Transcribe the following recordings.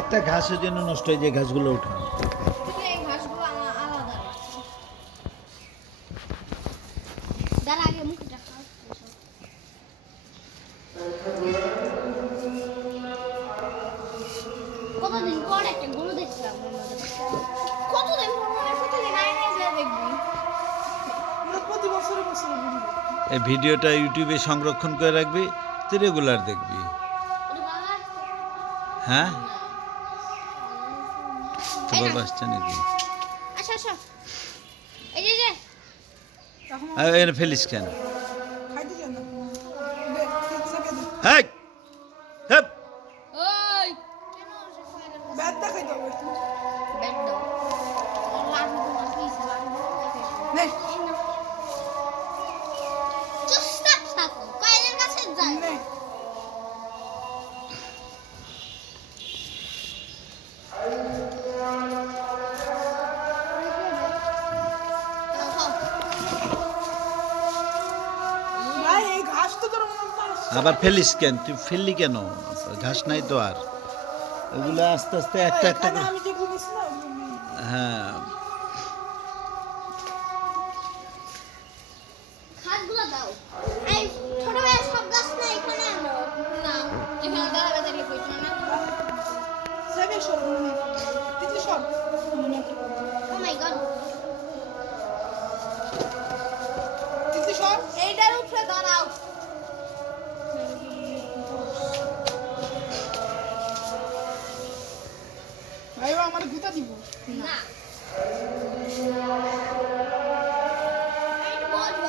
একটা ঘাসের জন্য নষ্ট হয়ে যায় ঘাসগুলো উঠানো। এই ঘাসগুলো আলাদা রাখছি। দাঁড়া আগে মুখটা খাও। কতদিন পর একটা গরু দেখলাম কতদিন পর মানে প্রতিদিন আইনে যা দেখবি প্রতি বছরে বছরে ঘুরি। এই ভিডিওটা ইউটিউবে সংরক্ষণ করে রাখবি, তুই রেগুলার দেখবি। ওরে বাবা হ্যাঁ, তো বাবা আসছে নাকি? আচ্ছা আচ্ছা এই যে এখন এনে ফেলিস কেন? খাইতে চান না। দে, চেপে দে। হ্যাঁ, হ্যাঁ, ওই কেন সে খাইলে ব্যাট দেখাইতে হবে। ব্যাট দাও লাঠি তোমার পিছে লাঠি নে, চুপচাপ থাকো কয়েলের কাছে যাই নে। ভাই, এই ঘাস তো তোর মনে হয় আবার ফেলিস কেন? তুই ফেললি কেন? ঘাস নাই তো আর। ওগুলো আস্তে আস্তে একটা একটা এখানে করে। আমি যেগুলো নিছি না, ওগুলো নিই। হ্যাঁ, খাসগুলো দাও এই ছোট ভাইয়ের সব গাছ না এখানে আনো না এখানে দাঁড়া দাঁড়িয়ে কইছো না সেবে সর মনে হয়। তিতলি সর। মনে হয়। ও মাই গড তিতলি সর। এইটার উপরে দাঁড়াও ভাই, ও আমার গুতা দিব। না এইটা বলবো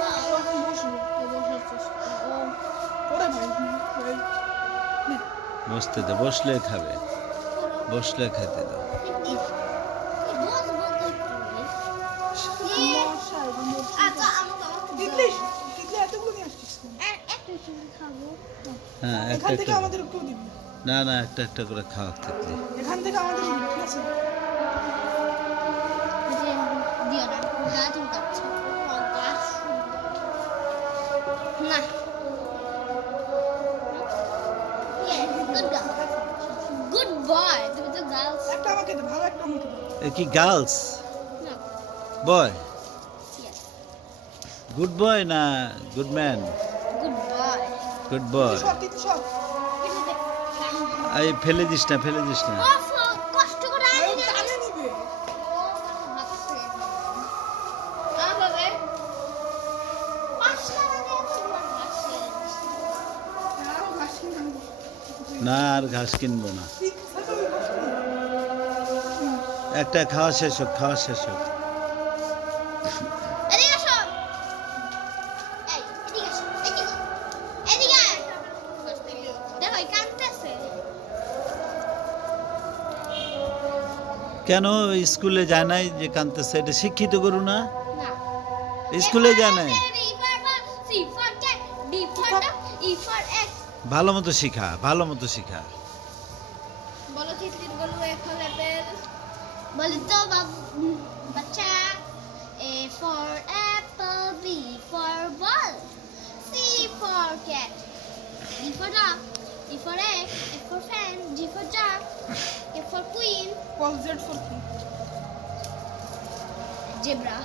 না তখন বসবো। বসার চেষ্টা ও ওরে ভাই, ভাই। নে। বসতে দে, বসলে খাবে, বসলে খেতে দাও। মশা এবং মশা। আচ্ছা আমাকে তিতলি, তিতলি এতগুলো নিয়ে আসছিস কেন? একটা খাবো হ্যাঁ, একটা এখান থেকে একটা। আমাদের কেউ দিবি। না না, একটা একটা করে খাওয়া থাকলে। এখান থেকে আমাদের দিবি, ঠিক আছে? যে দিও না গা চুলকাচ্ছে গাছ না গুড বয় তুমি তো গার্লস একটা আমাকে দে, ভালো একটা আমাকে দে। এ কি গার্লস না বয়? ইয়েস গুড বয় না good man? Good boy good boy. Titli সর, তিতলি সর। এই ফেলে দিস না, ফেলে দিস না। কষ্ট করে ভাই, ও আনি না টানে নিবে। আরো ঘাস কিনে আনবো। না আর ঘাস কিনবো না, তিতলি সর, ওই ঘাস কিনে। একটা খাওয়া শেষ হোক, খাওয়া শেষ হোক। এদিকে আসো এই এদিকে আসো এদিকে এদিকে আয়। দেখো এই কাঁদতেছে কেন স্কুলে যায় নাই যে কানতেছে? এটা শিক্ষিত করু না, না স্কুলে যায় নাই। ভালো মতো শিখা, ভালো মতো শিখা। বলো তিতলির বলো এখন অ্যাপেল বলি তো বাচ্চা A for apple, B for ball, C for cat, D for dog, E for egg, F for fan, G for jar, K for queen, Call Z for কি? zebra.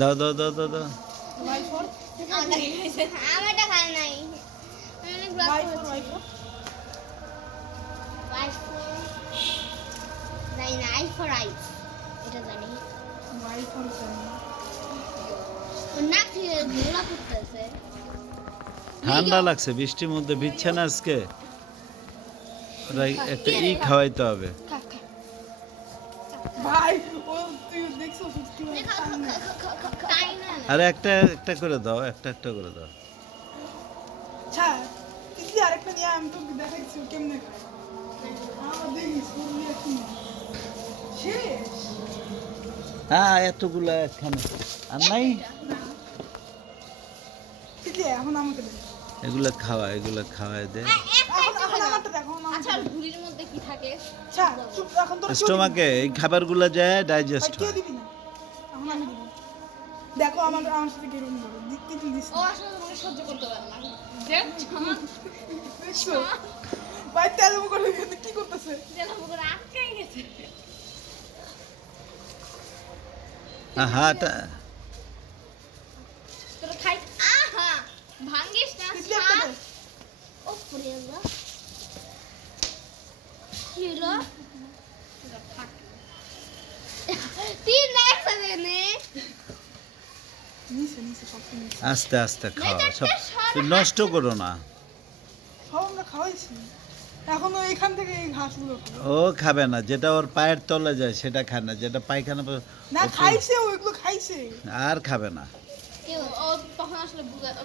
দাও দাও দাও দাও দাও। Y for? আমারটা খাই নাই আমি অনেক ব্লক Y for, করেছি Y for? Y for জানি না I for ice এটা জানি Y for জানি। ওর নাক থেকে ঘোলা করতেছে ঠান্ডা লাগছে, বৃষ্টির মধ্যে ভিজছে না আজকে। ওরা একটা খাওয়াইতে হবে। খা খা ভাই, ও তুই দেখছো কিভাবে খা টানে? তাই না আরে একটা একটা করে দাও, একটা একটা করে দাও। আচ্ছা, তিতলি আরেকটা নিয়ে আমি তোকে দেখাচ্ছি ও কেমনে খায়। আমার দেখিস, ও নিয়ে কি? শেষ। হ্যাঁ, এতগুলা একখানে আর নাই। তিতলি, এখন আমাকে দে। এগুলা খাওয়া, এগুলা খাওয়াই দে। এখন আমারটা দেখো, আচ্ছা আর ঘুড়ির মধ্যে কি থাকে আচ্ছা, চুপ, এখন তোর কেউ দিবি স্টোমাকে এই খাবারগুলো যায় না। ডাইজেস্ট ভাই, কেউ হয়। দিবি না। এখন আমি দিব। দেখো আমার সাথে কিরকম বলো। তিতলি দিস। ও আসলে তোমাকে সহ্য করতে পারে না দেখছো ভাই তেল করে কিন্তু কি করতেছে যেন পুকুর আটকে গেছে। হ্যাঁ তোর খাই আহা ভাঙ্গিস না তিতলি একটা দে। ও পুড়ে গেল কি হলো তিন একসাথে নে নিচে সব নিচে আস্তে আস্তে খাও সব তুই নষ্ট করো না। সব আমরা খাওয়াইছি এখনো এখান থেকে এই ঘাসগুলো খাবো। ও খাবে না, যেটা ওর পায়ের তলে যায় সেটা খায় না, যেটা পায়খানা না খাইছে ওইগুলো খাইছে আর খাবে না। ও তখন আসলে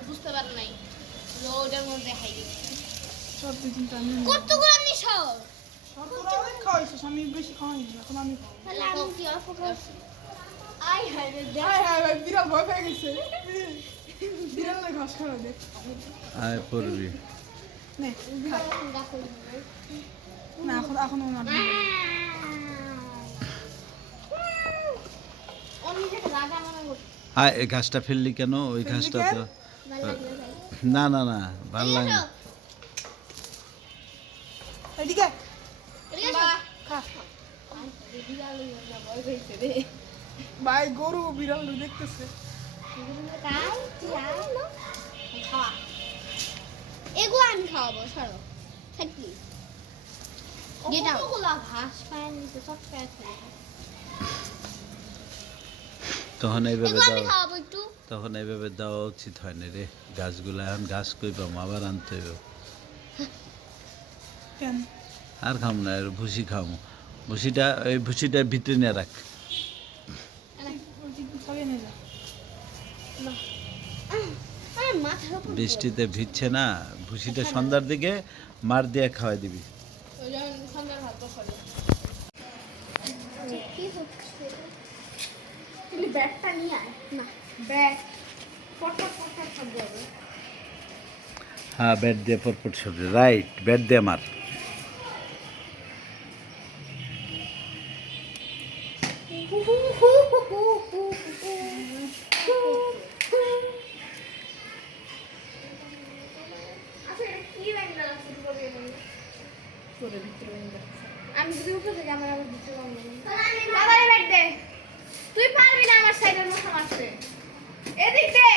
বুঝতে পারে নাই ওটার মধ্যে হাই সব দুদিনটা আমি কতগুলো নিস সব তোরা অনেক খাওয়াইছিস আমি বেশি খাওয়াইনি এখন আমি খাওয়াই তাহলে আমি কি অল্প খাচ্ছি আই হাই রে হায় হায় ভাই বিড়াল ভয় পেয়ে গেছে বিড়ালের ঘাস খাওয়া দেখ আয় পড়বি। নে খা। না এখন ও মারবে না। ও নিজেকে রাগা মনে করছে হ্যাঁ এই ঘাসটা ফেললি কেন? ওই ঘাসটা তো ভালো লাগলো ভাই না ভালো লাগে না। এদিকে আয়। এদিকে এসো। খা বিড়াল না ভয় পেয়েছে রে ভাই গরু বিড়াল দেখতেছে তাই তুই আনো খাওয়া এগুলো আমি খাওয়াবো সরো থাকলি গেট আউট ওগুলো ঘাস পায় নিচে সব খায় তখন এইভাবে এগুলো আমি দাও, খাওয়াবো একটু তখন এইভাবে দেওয়া উচিত হয় না রে গাছগুলো। এখন ঘাস কই পাবো, আবার আনতে হইব। কেন আর খাম না, আর ভুসি খামো। ভুসিটা ওই ভুসিটার ভিতরে নিয়ে রাখ। সবাই নিয়ে যা আরে মাথার উপর বৃষ্টিতে ভিজছে না, ভুসিটা সন্ধ্যার দিকে মার দিয়ে খাওয়াই দিবি। ওই যখন সন্ধ্যার ভাত বসালো কি হচ্ছে তুই ব্যাগটা নিয়ে আয় না ব্যাগ ফটফট সব যাবে হ্যাঁ ব্যাট দিয়ে পরপর সবজি, রাইট, ব্যাট দিয়ে মার। আমি যদি উপরে থেকে আমার আবার দিতে পারবো না। তুই পারবি না আমার সাইডের মশা মারতে এদিক দে